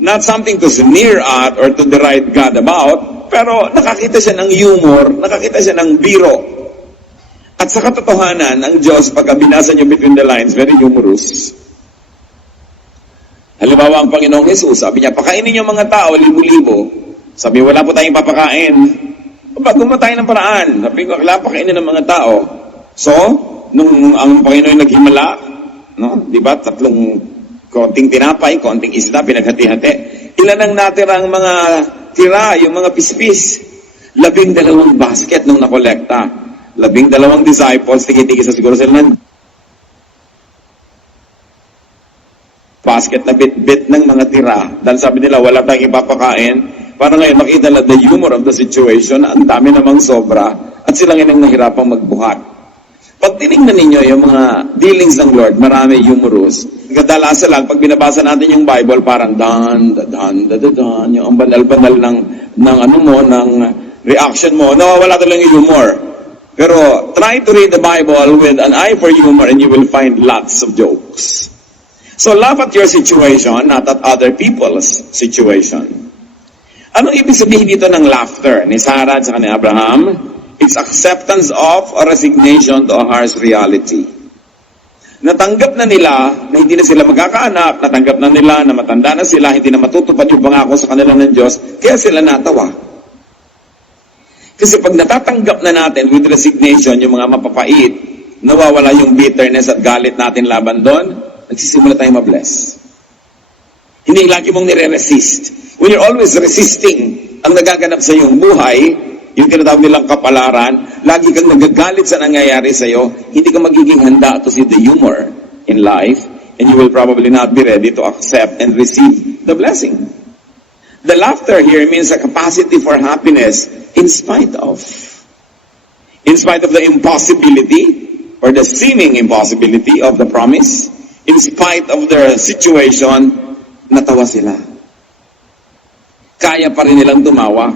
Not something to sneer at or to deride God about, pero nakakita siya ng humor, nakakita siya ng biro. At sa katotohanan, ang Diyos, pagka binasa niyo between the lines, very humorous. Halimbawa, ang Panginoong Jesus, sabi niya, pakainin niyo mga tao, libo-libo. Sabi, wala po tayong papakain. Gumawa tayo ng paraan. Sabi ko, wala pakainin ng mga tao. So, nung ang Panginoon naghimala, no? Di ba? Konting tinapay, konting isda, pinaghati-hati. Ilan ang natirang mga tira, yung mga pispis? 12 basket nung nakolekta. 12 disciples, tiki-tiki sa siguro sila ng basket na bit-bit ng mga tira. Dahil sabi nila, wala tayong ipapakain. Para ngayon, makita nila the humor of the situation, ang dami namang sobra, at sila ngayon ang nahirapang magbuhat. Pag tinignan ninyo yung mga dealings ng Lord, marami humorous. Kadalasan lang, pag binabasa natin yung Bible, parang yung ang banal-banal ng reaction mo, nawawala talaga yung humor. Pero try to read the Bible with an eye for humor and you will find lots of jokes. So laugh at your situation, not at other people's situation. Anong ibig sabihin dito ng laughter ni Sarah at ni Abraham? It's acceptance of or resignation to a harsh reality. Natanggap na nila na hindi na sila magkakaanak, natanggap na nila na matanda na sila, hindi na matutupad yung pangako sa kanila ng Diyos, kaya sila natawa. Kasi pag natatanggap na natin with resignation yung mga mapapait, nawawala yung bitterness at galit natin laban doon, nagsisimula tayong mabless. Hindi lagi mong nire-resist. When you're always resisting ang nagaganap sa iyong buhay, yung tinatawag nilang kapalaran, lagi kang nagagalit sa nangyayari sa iyo, hindi ka magiging handa to see the humor in life, and you will probably not be ready to accept and receive the blessing. The laughter here means a capacity for happiness in spite of the impossibility or the seeming impossibility of the promise, in spite of their situation, natawa sila. Kaya pa rin nilang tumawa.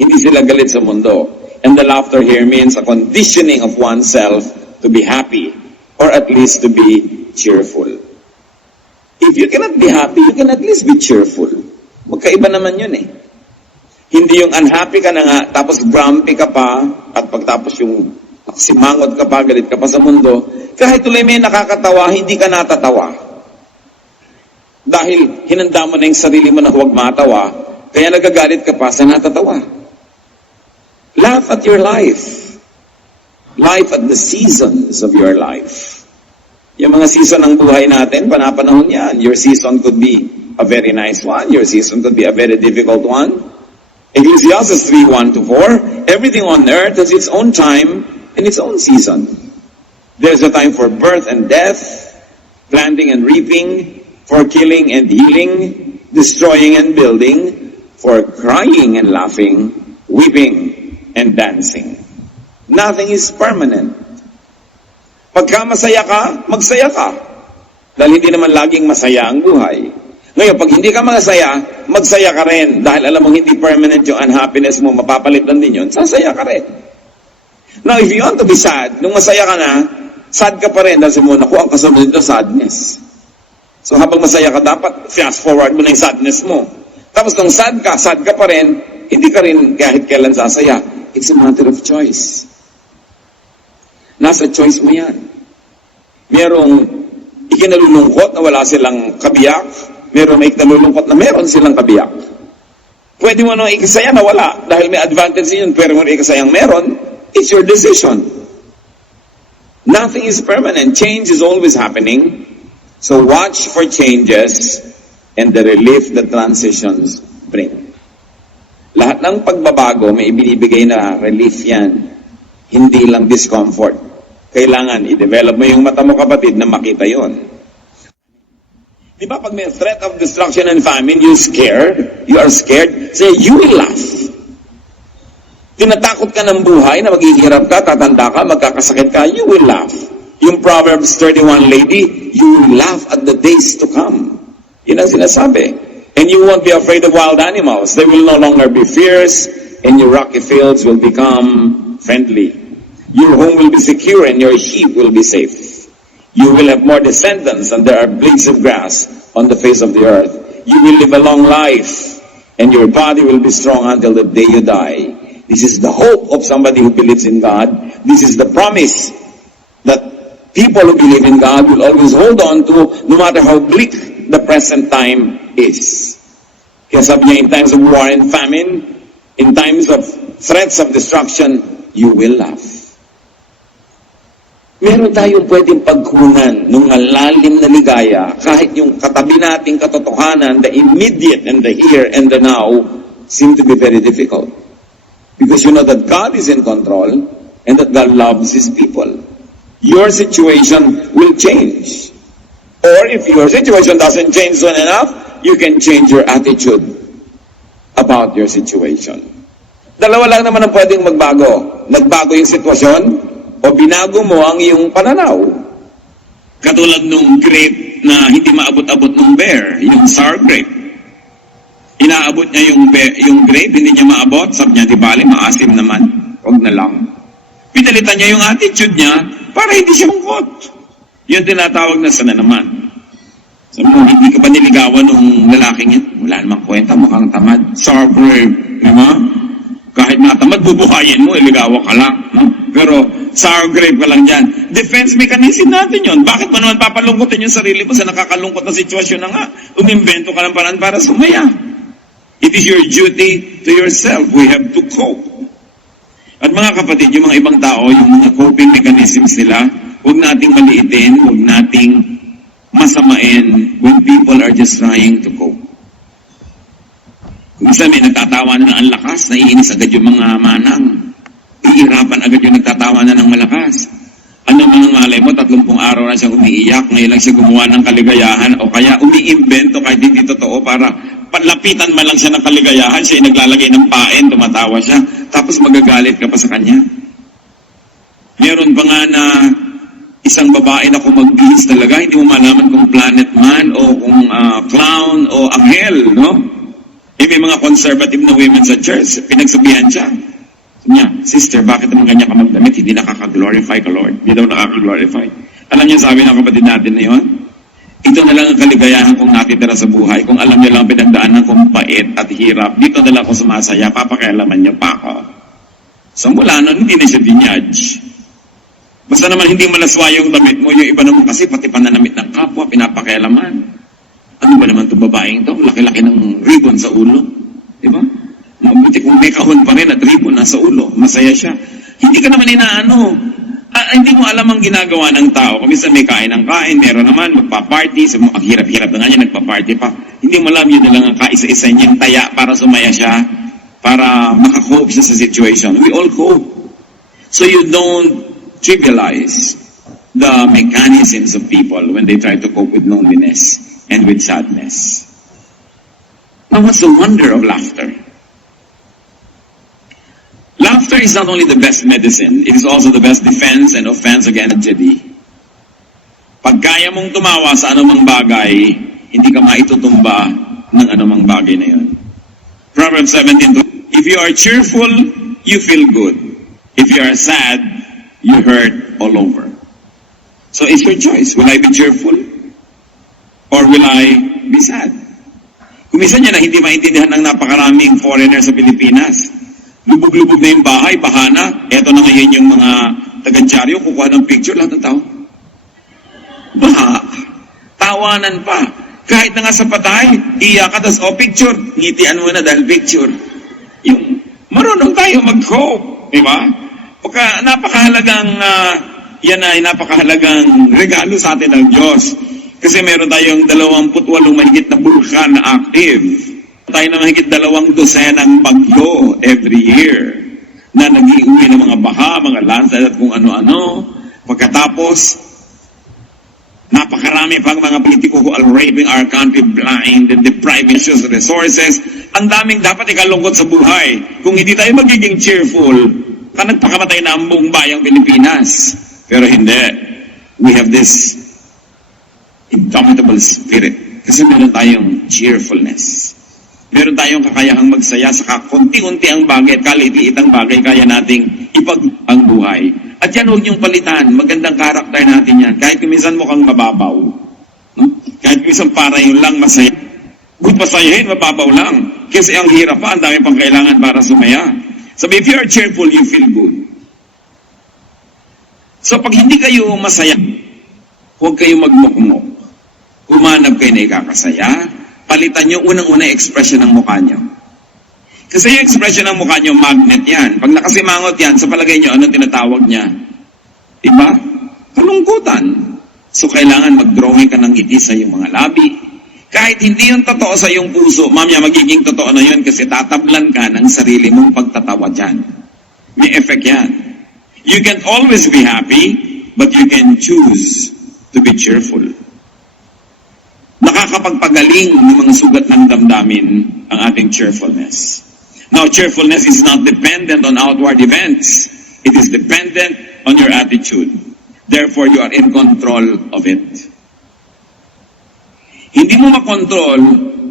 Hindi sila galit sa mundo. And the laughter here means a conditioning of oneself to be happy or at least to be cheerful. If you cannot be happy, you can at least be cheerful. Magkaiba naman yun eh. Hindi yung unhappy ka na nga, tapos grumpy ka pa, at pagtapos yung simangot ka pa, galit ka pa sa mundo, kahit tuloy may nakakatawa, hindi ka natatawa. Dahil hinanda mo na yung sarili mo na huwag matawa, kaya nagagalit ka pa sa natatawa. Laugh at your life. Life at the seasons of your life. Yung mga season ng buhay natin, panapanahon yan. Your season could be a very nice one. Your season could be a very difficult one. Ecclesiastes 3:1-4, everything on earth has its own time and its own season. There's a time for birth and death, planting and reaping, for killing and healing, destroying and building, for crying and laughing, weeping and dancing. Nothing is permanent. Pagka masaya ka, magsaya ka. Dahil hindi naman laging masaya ang buhay. Ngayon, pag hindi ka magsaya ka rin. Dahil alam mo, hindi permanent yung unhappiness mo, mapapalit lang din yun, sasaya ka rin. Now, if you want to be sad, nung masaya ka na, sad ka pa rin. Dahil mo, naku, ang kasunod nito, sadness. So, habang masaya ka, dapat fast forward mo na yung sadness mo. Tapos, nung sad ka pa rin, hindi ka rin kahit kailan sasaya. It's a matter of choice. Nasa choice mo yan. Merong ikinalulungkot na wala silang kabiyak. Merong may ikinalulungkot na meron silang kabiyak. Pwede mo nang ikasaya na wala. Dahil may advantage yun. Pero mo ikasayang meron, it's your decision. Nothing is permanent. Change is always happening. So watch for changes and the relief that transitions bring. Lahat ng pagbabago, may ibinibigay na relief yan. Hindi lang discomfort. Kailangan i-develop mo yung mata mo, kapatid, na makita yon. Di ba pag may threat of destruction and famine, you are scared, say, you will laugh. Tinatakot ka ng buhay na maghihirap ka, tatanda ka, magkakasakit ka, you will laugh. Yung Proverbs 31 lady, you will laugh at the days to come. Yun ang sinasabi. And you won't be afraid of wild animals. They will no longer be fierce, and your rocky fields will become friendly. Your home will be secure, and your sheep will be safe. You will have more descendants, and there are blades of grass on the face of the earth. you will live a long life, and your body will be strong until the day you die. This is the hope of somebody who believes in God. This is the promise that people who believe in God will always hold on to, no matter how bleak the present time is. Kaya sabi niya, in times of war and famine, in times of threats of destruction, you will laugh. Meron tayong pwedeng pagkunan ng malalim na ligaya kahit yung katabi nating katotohanan, the immediate and the here and the now, seem to be very difficult. Because you know that God is in control and that God loves His people. Your situation will change. Or if your situation doesn't change soon enough, you can change your attitude about your situation. Dalawa lang naman ang pwedeng magbago. Nagbago yung sitwasyon, o binago mo ang iyong pananaw. Katulad nung grape na hindi maabot-abot ng bear, yung sour grape. Inaabot niya yung grape, hindi niya maabot. Sabi niya, di bali, maasim naman. Huwag na lang. Pinalitan niya yung attitude niya para hindi siya mangkot. Yun tinatawag na sana naman. Sabi mo, hindi ka ba niligawan ng lalaking yan? Wala namang kwenta, mukhang tamad. Sour grape, di ba? Kahit natamad, bubuhayin mo, iligawan ka lang. No? Pero sour grape ka lang dyan. Defense mechanism natin yun. Bakit mo naman papalungkotin yung sarili mo sa nakakalungkot na sitwasyon na nga? Umimbento ka ng paraan para sumaya. It is your duty to yourself. We have to cope. At mga kapatid, yung mga ibang tao, yung mga coping mechanisms nila, huwag nating maliitin, huwag nating masamain when people are just trying to cope. Kung isa may nagtatawa na ang lakas, naiinis agad yung mga manang. Iirapan agad yung nagtatawa na ng malakas. Ano man ang malay mo, 30 araw na siya umiiyak, ngayon lang siya gumawa ng kaligayahan, o kaya umiimbento kahit hindi totoo para panlapitan man lang siya ng kaligayahan, siya ay naglalagay ng pain, tumatawa siya, tapos magagalit ka pa sa kanya. Meron pa nga na isang babae na kung magbihis talaga, hindi mo malaman kung planet man o kung clown o anghel, no? May mga conservative na women sa church, pinagsabihan siya. Niya, sister, bakit naman ganyan ka magdamit? Hindi nakaka-glorify ka, Lord. Hindi daw nakaka-glorify. Alam niyo, sabi ng kapatid natin na yun, ito na lang ang kaligayahan kong natitira sa buhay. Kung alam niyo lang pinagdaanan kong pait at hirap, dito na lang ako sumasaya, papakialaman niyo pa ako. So mula nun, hindi na siya binyadge. Basta naman hindi malaswa yung damit mo, yung iba naman kasi pati pananamit ng kapwa, pinapakialaman. Ano ba naman itong babaeng ito? Laki-laki ng ribbon sa ulo. Di ba? Mabuti kung may kahon pa rin at ribbon nasa ulo. Masaya siya. Hindi ka naman inaano. Hindi mo alam ang ginagawa ng tao. Kung minsan may kain ng kain, meron naman, magpa-party. Ang hirap-hirap na nga niya, nagpa-party pa. Hindi mo alam yun na lang ang kaisa-isa niyang taya para sumaya siya, para makakope siya sa situation. We all cope. So you don't trivialize the mechanisms of people when they try to cope with loneliness and with sadness. Now, what's the wonder of laughter? Laughter is not only the best medicine, it is also the best defense and offense against tragedy. Pag kaya mong tumawa sa anumang bagay, hindi ka maitutumba ng anumang bagay na yun. Proverbs 17, if you are cheerful, you feel good. If you are sad, you hurt all over. So it's your choice. Will I be cheerful? Or will I be sad? Kung minsan niya na hindi maintindihan ng napakaraming foreigner sa Pilipinas. Lubog-lubog na yung bahay, bahana. Eto na ngayon yung mga taga-dyaryo, kukuha ng picture, lahat ng tao. Baha. Tawanan pa. Kahit na nga sa patay, iyak ka, tas picture. Ngitian mo na dahil picture. Yung marunong tayo mag-cope. Di ba? Pagka napakahalagang, yan ay napakahalagang regalo sa atin ng Diyos. Kasi meron tayong 28 mahigit na bulkan na active. Tayo na mahigit 2 dosenang bagyo every year na nag-iuwi ng mga baha, mga landslide at kung ano-ano. Pagkatapos, napakarami pang mga politiko who are raping our country blind and depriving us of resources. Ang daming dapat ikalungkot sa buhay. Kung hindi tayo magiging cheerful, nagpakamatay na ang buong bayang Pilipinas. Pero hindi. We have this indomitable spirit. Kasi meron tayong cheerfulness. Meron tayong kakayahang magsaya sa konti-unti ang bagay at kaliliit ang bagay kaya nating ipag ang buhay. At yan huwag niyong palitan. Magandang karakter natin yan. Kahit minsan mukhang mababaw. No? Kahit minsan para yung lang masaya. Good pasayahin, mababaw lang. Kasi ang hirap pa, ang dami pang kailangan para sumaya. Sabi, if you are cheerful, you feel good. So pag hindi kayo masaya, huwag kayo magmukmok. Humanap kayo na ikakasaya, palitan nyo unang-una expression ng mukha nyo. Kasi yung expression ng mukha nyo, magnet yan. Pag nakasimangot yan, sa palagay nyo, anong tinatawag niya? Diba? Kalungkutan. So kailangan mag-drawing ka ng ngiti sa iyong mga labi. Kahit hindi yung totoo sa iyong puso, mamaya magiging totoo na yun kasi tatablan ka ng sarili mong pagtatawa dyan. May effect yan. You can always be happy, but you can choose to be cheerful. Nakakapagpagaling ng mga sugat ng damdamin ang ating cheerfulness. Now, cheerfulness is not dependent on outward events. It is dependent on your attitude. Therefore, you are in control of it. Hindi mo makontrol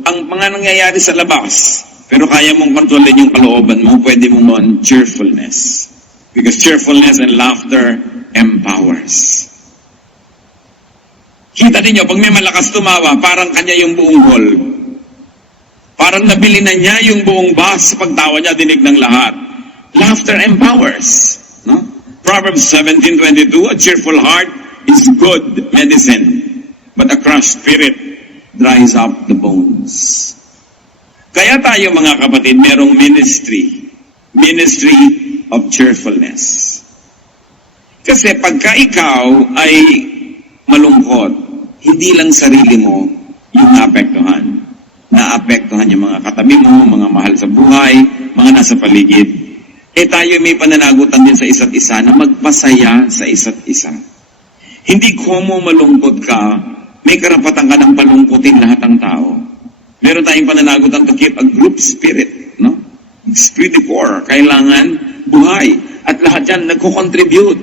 ang mga nangyayari sa labas, pero kaya mong kontrolin yung kalooban mo, pwede mo mon cheerfulness. Because cheerfulness and laughter empowers. Kita ninyo, pag may malakas tumawa, parang kanya yung buong hall. Parang nabili na niya yung buong bus sa pagtawa niya, dinig ng lahat. Laughter empowers. No? Proverbs 17:22, a cheerful heart is good medicine, but a crushed spirit dries up the bones. Kaya tayo mga kapatid, merong ministry of cheerfulness. Kasi pagka ikaw ay malungkot, hindi lang sarili mo yung naapektuhan. Naapektuhan yung mga katabi mo, mga mahal sa buhay, mga nasa paligid. Tayo may pananagutan din sa isa't isa na magpasaya sa isa't isa. Hindi komo malungkot ka, may karapatan ka ng palungkutin lahat ng tao. Meron tayong pananagutan to keep a group spirit, no? Esprit de corps, kailangan buhay. At lahat yan nagko-contribute.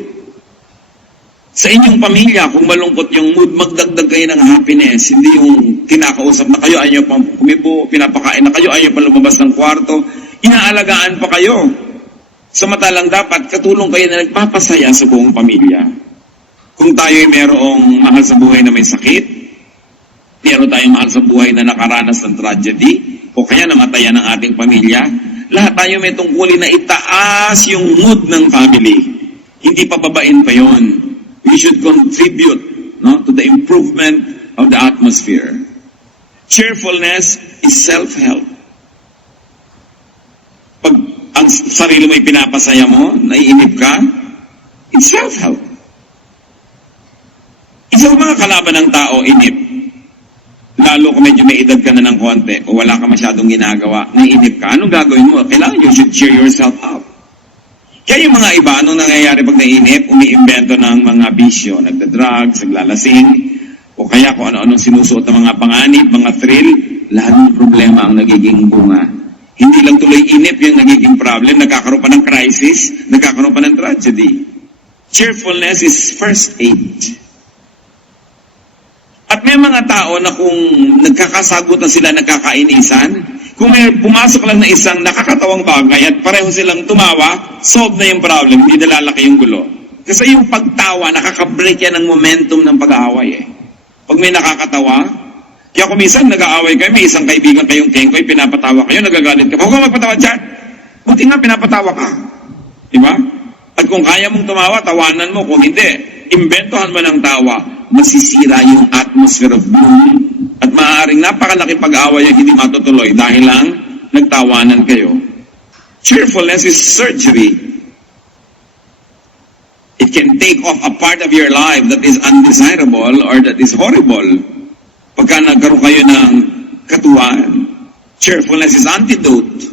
Sa inyong pamilya, kung malungkot yung mood, magdagdag kayo ng happiness. Hindi yung kinakausap na kayo, ayaw pa kumibo, pinapakain na kayo, ayaw pa lumabas ng kwarto. Inaalagaan pa kayo. Samantalang dapat katulong kayo na nagpapasaya sa buong pamilya. Kung tayo ay merong mahal sa buhay na may sakit, meron tayong mahal sa buhay na nakaranas ng tragedy, o kaya namatayan ng ating pamilya, lahat tayo may tungkulin na itaas yung mood ng family. Hindi pababain pa yon. We should contribute, no, to the improvement of the atmosphere. Cheerfulness is self-help. Pag ang sarili mo ay pinapasaya mo, naiinip ka, it's self-help. Isang mga kalaban ng tao, inip. Lalo kung medyo may edad ka na ng konti o wala ka masyadong ginagawa, naiinip ka, anong gagawin mo? Kailangan you should cheer yourself up. Kaya yung mga iba, anong nangyayari pag naiinip, umiimbento ng mga bisyo, nagda-drugs, naglalasing, o kaya kung ano-anong sinusuot ng mga panganib, mga thrill, lahat ng problema ang nagiging bunga. Hindi lang tuloy inip yung nagiging problem, nagkakaroon pa ng crisis, nagkakaroon pa ng tragedy. Cheerfulness is first aid. At may mga tao na kung nagkakasagutan sila, nagkakainisan, kung may pumasok lang na isang nakakatawang bagay at pareho silang tumawa, solve na yung problem, hindi na lalaki yung gulo. Kasi yung pagtawa, nakaka-break yan ng momentum ng pag-aaway eh. Pag may nakakatawa, kaya kung minsan nag-aaway kayo, may isang kaibigan kayong kengkoy, pinapatawa kayo, nagagalit ka, huwag kang magpatawa dyan. Buti nga pinapatawa ka. Diba? At kung kaya mong tumawa, tawanan mo. Kung hindi, imbentohan mo ng tawa, masisira yung atmosphere of gloom at maaaring napakalaking pag-aaway ang hindi matutuloy dahil lang nagtawanan kayo. Cheerfulness is surgery. It can take off a part of your life that is undesirable or that is horrible. Pagka nagkaroon kayo ng katuwaan, cheerfulness is antidote.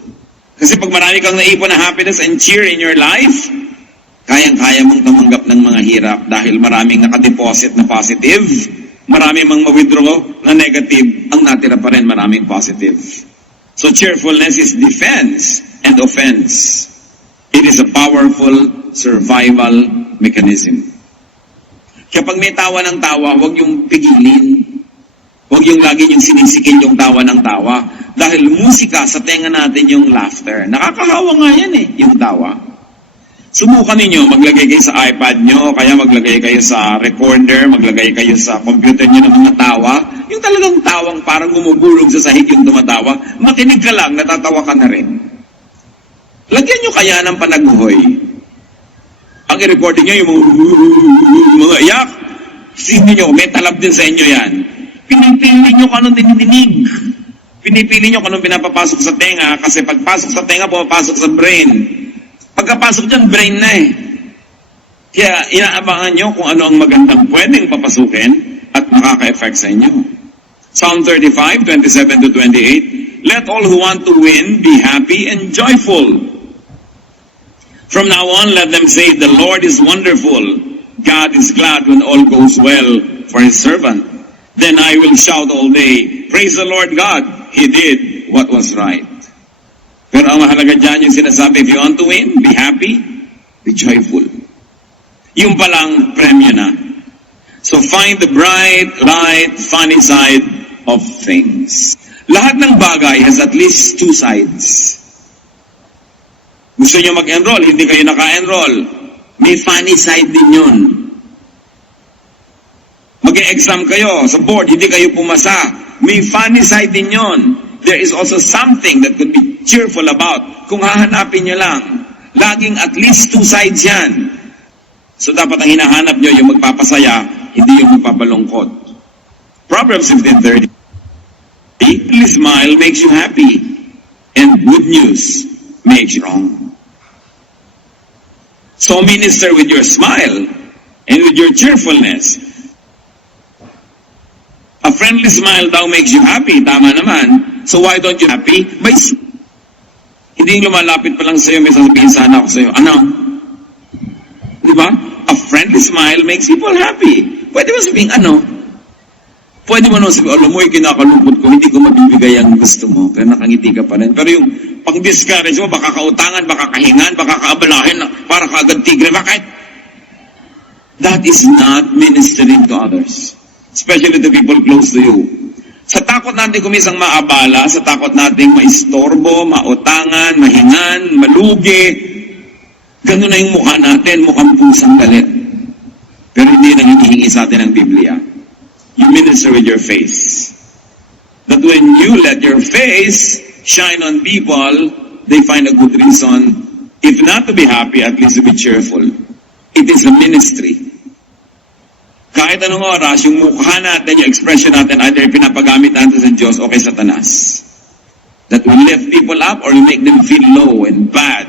Kasi pag marami kang naipon na happiness and cheer in your life, kayang-kaya mong tumanggap ng mga hirap dahil maraming nakadeposit na positive, maraming mang ma-withdraw na negative, ang natira pa rin maraming positive. So cheerfulness is defense and offense. It is a powerful survival mechanism. Kaya pag may tawa ng tawa, huwag yung pigilin. Huwag yung lagi yung sinisikil yung tawa ng tawa. Dahil musika sa tenga natin yung laughter. Nakakahawa nga yan eh, yung tawa. Subukan ninyo, maglagay kayo sa iPad nyo, kaya maglagay kayo sa recorder, maglagay kayo sa computer nyo ng mga tawa. Yung talagang tawang parang gumugulog sa sahig yung tumatawa, makinig ka lang, natatawa ka na rin. Lagyan nyo kaya ng panaghoy. Ang i-recording nyo, yung mga iyak. Hindi nyo, may talab din sa inyo yan. Pinipili nyo kung anong dinidinig. Pinipili nyo kung anong pinapapasok sa tenga, kasi pagpasok sa tenga, pumapasok sa brain. Pagkapasok dyan, brain na eh. Kaya inaabangan nyo kung ano ang magandang pwedeng papasukin at makaka-effect sa inyo. Psalm 35, 27-28, Let all who want to win be happy and joyful. From now on, let them say, The Lord is wonderful. God is glad when all goes well for His servant. Then I will shout all day, Praise the Lord God, He did what was right. Pero ang mahalaga dyan yung sinasabi, if you want to win, be happy, be joyful. Yung palang premyo na. So find the bright, light, funny side of things. Lahat ng bagay has at least two sides. Gusto nyo mag-enroll, hindi kayo naka-enroll. May funny side din yun. Mag-e-exam kayo sa board, hindi kayo pumasa. May funny side din yun. There is also something that could be cheerful about. Kung hahanapin nyo lang, laging at least two sides yan. So dapat ang hinahanap nyo yung magpapasaya, hindi yung magpapalungkot. Proverbs 15:30. A little smile makes you happy, and good news makes you wrong. So minister with your smile and with your cheerfulness. A friendly smile daw makes you happy. Tama naman. So why don't you happy? Hindi lumalapit pa lang sa'yo, may sasabihin sana ako sa'yo. Ano? Di ba? A friendly smile makes people happy. Pwede mo sabihin, ano? Pwede mo naman sabihin, alam mo, kinakalungkot ko, hindi ko mabibigay ang gusto mo, pero nakangiti ka pa rin. Pero yung pang-discourage mo, baka kautangan, baka kahingan, baka kaabalahin, para kaagad tigre. Bakit? That is not ministering to others. Especially the people close to you. Sa takot natin kumisang maabala, sa takot natin maistorbo, mautangan, mahingan, malugi, ganun na yung mukha natin, mukhang pusang galit. Pero hindi nang hinihingi sa atin ang Biblia. You minister with your face. That when you let your face shine on people, they find a good reason, if not to be happy, at least to be cheerful. It is a ministry. Kahit anong oras, yung mukha natin, yung expression natin, either pinapagamit natin sa Diyos o kay Satanas. That will lift people up or make them feel low and bad.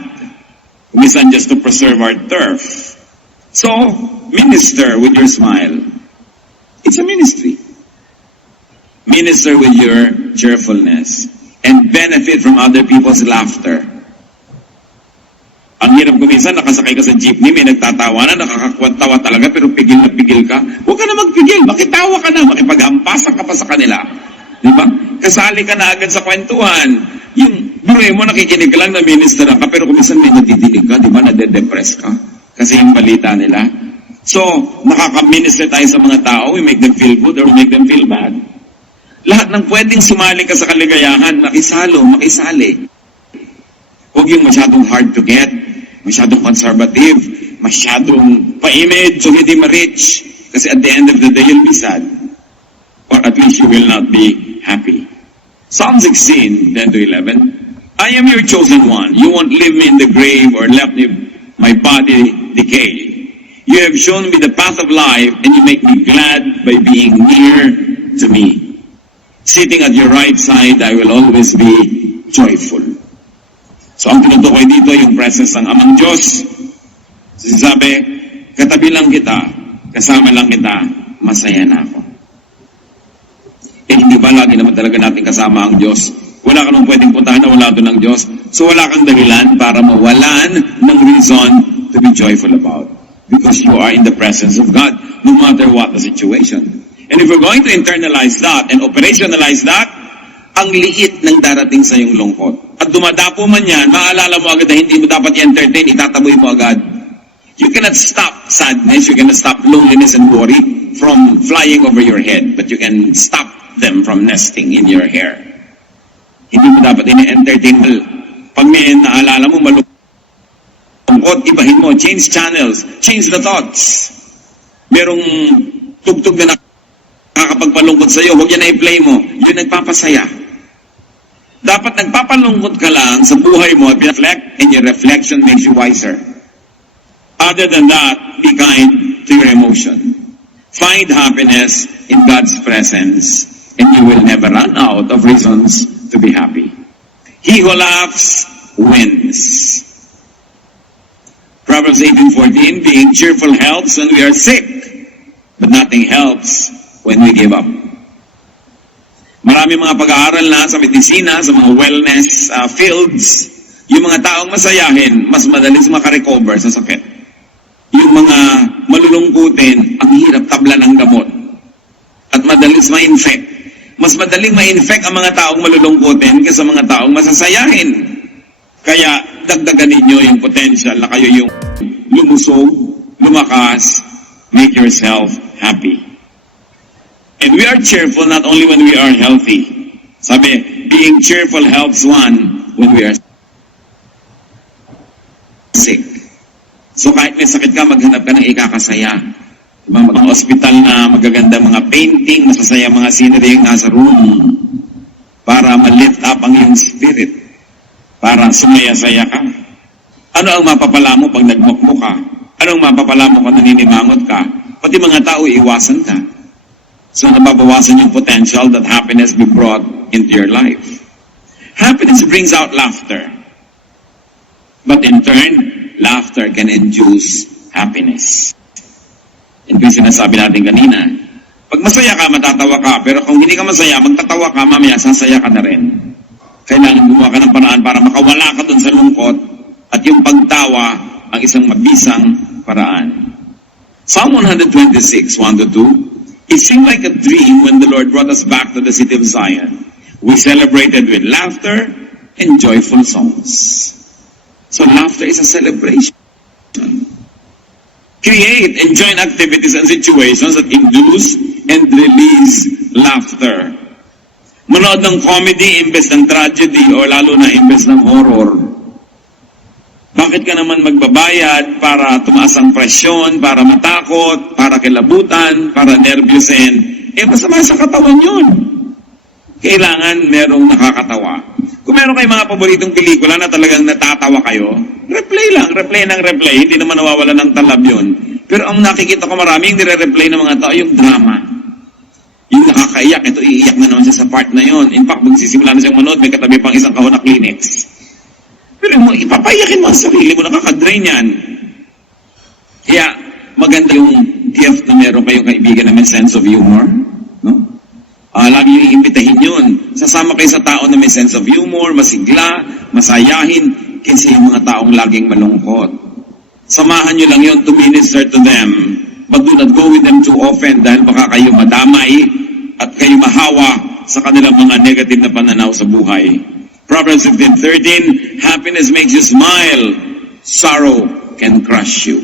Minsan just to preserve our turf. So, minister with your smile. It's a ministry. Minister with your cheerfulness and benefit from other people's laughter. Ang hirap kuminsan, nakasakay ka sa jeepney, may nagtatawanan, nakakakwatawa talaga, pero pigil na pigil ka. Huwag ka na magpigil, makitawa ka na, makipaghampasan ka pa sa kanila. Di ba? Kasali ka na agad sa kwentuhan. Yung buhay mo, nakikinig ka lang na minister ka, pero kuminsan may natidinig ka, di ba? Nade-depress ka. Kasi yung balita nila. So, nakaka-minister tayo sa mga tao, we make them feel good or we make them feel bad. Lahat ng pwedeng sumali ka sa kaligayahan, makisali. Huwag yung masyadong hard to get, masyadong conservative, masyadong pa-image, so hindi ma-rich. Kasi at the end of the day, you'll be sad. Or at least you will not be happy. Psalm 16, 10-11. I am your chosen one. You won't leave me in the grave or let my body decay. You have shown me the path of life, and you make me glad by being near to me. Sitting at your right side, I will always be joyful. So ang tinutukoy dito yung presence ng Amang Diyos. So sabi, katabi lang kita, kasama lang kita, masaya na ako. Eh hindi ba lagi naman talaga natin kasama ang Diyos? Wala ka nung pwedeng puntahan na wala doon ng Diyos. So wala kang dahilan para mawalan ng reason to be joyful about. Because you are in the presence of God, no matter what the situation. And if we're going to internalize that and operationalize that, ang liit ng darating sa iyong lungkot. At dumadapo man yan, maalala mo agad na hindi mo dapat i-entertain, itataboy mo agad. You cannot stop sadness, you cannot stop loneliness and worry from flying over your head, but you can stop them from nesting in your hair. Hindi mo dapat i-entertain. Pag may naalala mo, malungkot malungkot, ibahin mo, change channels, change the thoughts. Merong tugtog na nakakapagpalungkot sa'yo, huwag yan na i-play mo. Yun nagpapasaya. Dapat nagpapalungkot ka lang sa buhay mo at reflect, and your reflection makes you wiser. Other than that, be kind to your emotion. Find happiness in God's presence, and you will never run out of reasons to be happy. He who laughs wins. Proverbs 18:14, being cheerful helps when we are sick, but nothing helps when we give up. Marami mga pag-aaral na sa medisina, sa mga wellness fields, yung mga taong masayahin, mas madalis makarecover sa sakit. Yung mga malulungkutin, ang hirap tabla ng gamot. At madalis ma-infect. Mas madaling ma-infect ang mga taong malulungkutin kaysa mga taong masasayahin. Kaya dagdagan ninyo yung potential na kayo yung lumusog, lumakas, make yourself happy. And we are cheerful not only when we are healthy. Sabi, being cheerful helps one when we are sick. So kahit may sakit ka, maghanap ka ng ikakasaya. Diba, mga hospital na magaganda mga painting, masasaya mga scenery yung nasa room para ma-lift up ang iyong spirit, para sumaya-saya ka. Ano ang mapapala mo pag nagmukmo ka? Ano ang mapapala mo kung naninimangot ka? Pati mga tao, iwasan ka. So nababawasan yung potential that happiness be brought into your life. Happiness brings out laughter. But in turn, laughter can induce happiness. Ito yung sinasabi natin kanina. Pag masaya ka, matatawa ka. Pero kung hindi ka masaya, magtatawa ka, mamaya sasaya ka na rin. Kailangan gumawa ka ng paraan para makawala ka dun sa lungkot at yung pagtawa ang isang mabisang paraan. Psalm 126, 1-2. It seemed like a dream when the Lord brought us back to the city of Zion. We celebrated with laughter and joyful songs. So laughter is a celebration. Create and join activities and situations that induce and release laughter. Manood ng comedy imbes ng tragedy o lalo na imbes ng horror. Bakit ka naman magbabayad para tumaas ang presyon, para matakot, para kilabutan, para nervyusin? Masama sa katawan yun. Kailangan merong nakakatawa. Kung meron kayong mga paboritong pelikula na talagang natatawa kayo, replay lang, replay ng replay. Hindi naman nawawala ng talab yun. Pero ang nakikita ko maraming nire-replay ng mga tao, yung drama. Yung nakakaiyak, ito iiyak na naman siya sa part na yun. In fact, magsisimula na siyang manood, may katabi pang isang kahon na Kleenex. Pero ipapayakin mo ang sarili mo, nakakadrain yan. Kaya, maganda yung gift na meron kayong kaibigan na may sense of humor. No? Lagi yung iimbitahin yun. Sasama kayo sa tao na may sense of humor, masigla, masayahin, kaysa yung mga taong laging malungkot. Samahan nyo lang yun to minister to them, but do not go with them too often dahil baka kayo madamay at kayo mahawa sa kanilang mga negative na pananaw sa buhay. Proverbs 15:13, happiness makes you smile, sorrow can crush you.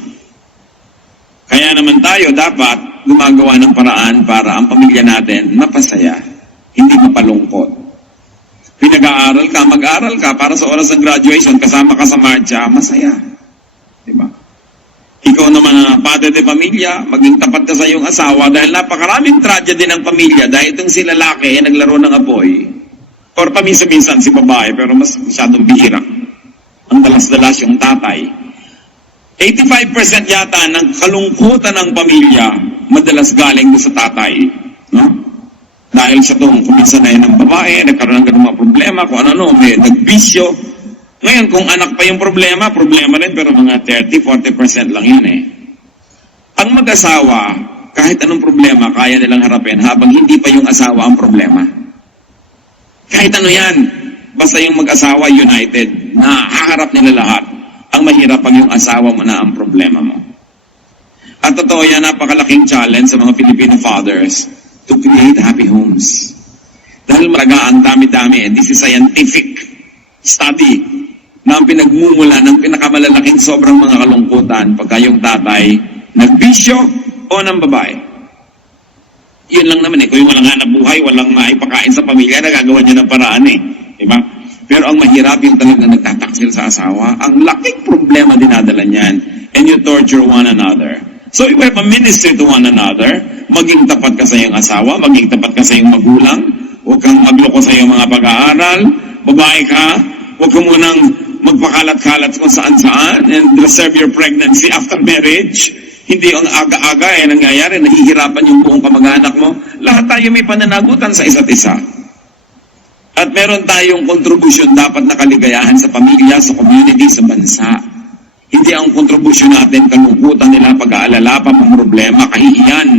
Kaya naman tayo dapat gumagawa ng paraan para ang pamilya natin mapasaya, hindi mapalungkot. Pinag-aaral ka, mag-aaral ka para sa oras ng graduation, kasama ka sa marcha, masaya. Diba? Ikaw naman na padre de pamilya, maging tapat ka sa iyong asawa dahil napakaraming tragedy ng pamilya dahil itong si lalaki naglaro ng apoy. Or paminsan-minsan si babae, pero mas masyadong bihira. Ang dalas-dalas yung tatay. 85% yata ng kalungkutan ng pamilya madalas galing doon sa tatay. No? Dahil siya itong kuminsan na yun ng babae, nagkaroon ng ganun mga problema, kung ano-ano, may nagbisyo. Ngayon, kung anak pa yung problema rin, pero mga 30-40% lang yun eh. Ang mag-asawa, kahit anong problema, kaya nilang harapin habang hindi pa yung asawa ang problema. Kahit ano yan, basta yung mag-asawa united, na haharap nila lahat. Ang mahirap pag yung asawa mo na ang problema mo. At totoo yan, napakalaking challenge sa mga Filipino fathers to create happy homes. Dahil malaga ang dami-dami, this is scientific study na ang pinagmumula ng pinakamalalaking sobrang mga kalungkutan pagka yung tatay nagbisyo o ng babae. Yun lang naman eh. Kung yung walang hanap buhay, walang maipakain sa pamilya, nagagawa niya ng paraan eh. Diba? Pero ang mahirap yung talaga nagtataksil sa asawa, ang laking problema dinadala niyan. And you torture one another. So you have a ministry to one another. Maging tapat ka sa iyong asawa, maging tapat ka sa iyong magulang. Huwag kang magloko sa iyong mga pag-aaral. Babae ka, huwag ka munang magpakalat-kalat kung saan-saan and reserve your pregnancy after marriage. Hindi ang aga-aga nangyayari, nahihirapan yung buong kamag-anak mo. Lahat tayo may pananagutan sa isa't isa. At meron tayong kontribusyon dapat na kaligayahan sa pamilya, sa community, sa bansa. Hindi ang kontribusyon natin, kalungkutan nila, pag-aalala, problema, kahihiyan.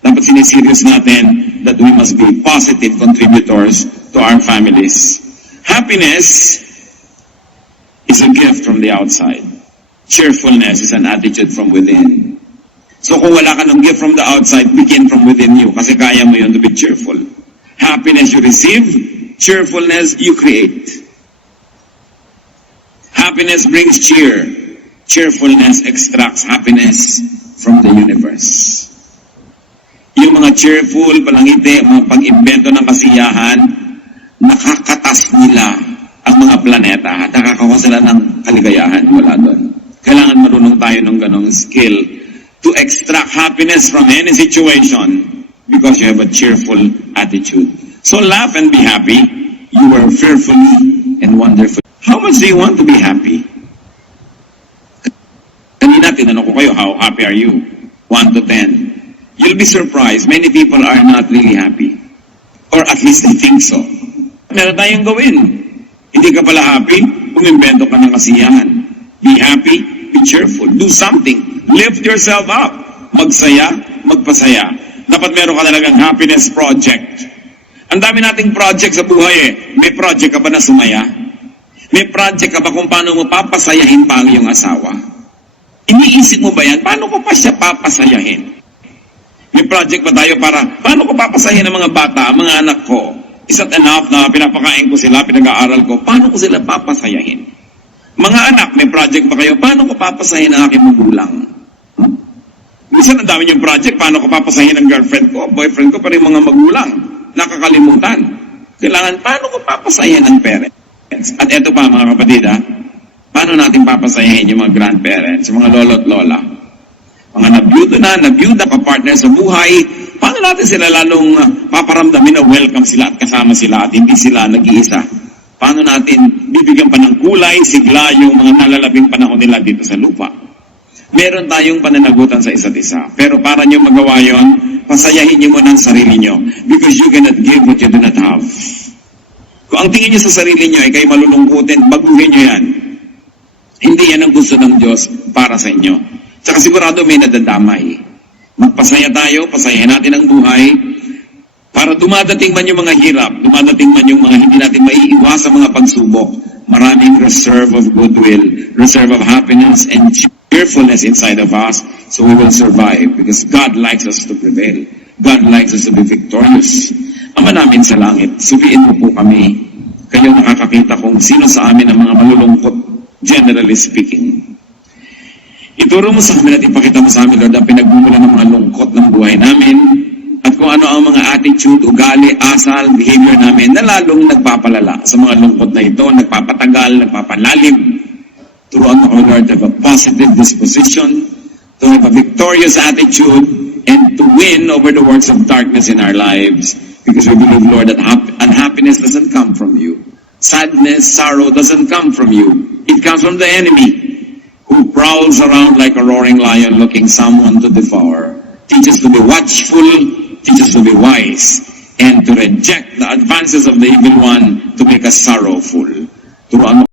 Dapat siniserious natin that we must be positive contributors to our families. Happiness is a gift from the outside. Cheerfulness is an attitude from within. So kung wala ka ng gift from the outside, begin from within you kasi kaya mo yun to be cheerful. Happiness you receive, cheerfulness you create. Happiness brings cheer. Cheerfulness extracts happiness from the universe. Yung mga cheerful, palangiti, mga pag-imbento ng kasiyahan, nakakatas nila ang mga planeta at nakakakuha sila ng kaligayahan mula doon. Kailangan marunong tayo ng ganong skill to extract happiness from any situation because you have a cheerful attitude. So laugh and be happy. You are fearfully and wonderfully. How much do you want to be happy? Kanina, tinanong ko kayo, how happy are you? 1 to 10. You'll be surprised. Many people are not really happy. Or at least they think so. Meron tayong gawin. Hindi ka pala happy, umimbento ka ng kasiyahan. Be happy, be cheerful, do something. Lift yourself up. Magsaya, magpasaya. Dapat meron ka talagang happiness project. Ang dami nating project sa buhay eh. May project ka ba na sumaya? May project ka ba kung paano mo papasayahin pa ang iyong asawa? Iniisip mo ba yan? Paano ko pa siya papasayahin? May project ba tayo para, paano ko papasayahin ang mga bata, ang mga anak ko? Is that enough na pinapakain ko sila, pinag-aaral ko? Paano ko sila papasayahin? Mga anak, may project ba kayo? Paano ko papasayahin ang aking magulang? Minsan ang dami yung project, paano ko papasayahin ang girlfriend ko, boyfriend ko, pero yung mga magulang, nakakalimutan. Kailangan, paano ko papasayahin ang parents? At eto pa mga kapatid, paano natin papasayahin yung mga grandparents, yung mga lolo at lola? Mga nabiyuda ka partner sa buhay, paano natin sila lalong paparamdamin na welcome sila at kasama sila at hindi sila nag-iisa? Paano natin bibigyan pa ng kulay, sigla yung mga nalalabing panahon nila dito sa lupa? Meron tayong pananagutan sa isa't isa. Pero para nyo magawa yon, pasayahin nyo muna ang sarili nyo because you cannot give what you do not have. Kung ang tingin nyo sa sarili nyo ay kayo malulungkutin, baguhin nyo yan. Hindi yan ang gusto ng Diyos para sa inyo. Tsaka sigurado may nadadamay. Magpasaya tayo, pasayahin natin ang buhay para dumadating man yung mga hirap, dumadating man yung mga hindi natin maiiwas sa mga pagsubok. Maraming reserve of goodwill, reserve of happiness and cheerfulness inside of us so we will survive because God likes us to prevail. God likes us to be victorious. Ama namin sa langit, suliin mo po kami. Kayo nakakakita kung sino sa amin ang mga malulungkot, generally speaking. Ituro mo sa amin at ipakita mo sa amin, Lord, ang pinagmumula ng mga lungkot ng buhay namin at kung ano ang mga attitude, ugali, asal, behavior namin na lalong nagpapalala sa mga lungkot na ito, nagpapatagal, nagpapalalim. Turuan mo, Lord, to have a positive disposition, to have a victorious attitude, and to win over the works of darkness in our lives. Because we believe, Lord, that unhappiness doesn't come from you. Sadness, sorrow doesn't come from you. It comes from the enemy who prowls around like a roaring lion looking someone to devour. Teach us to be watchful, teach us to be wise, and to reject the advances of the evil one to make us sorrowful. Turuan mo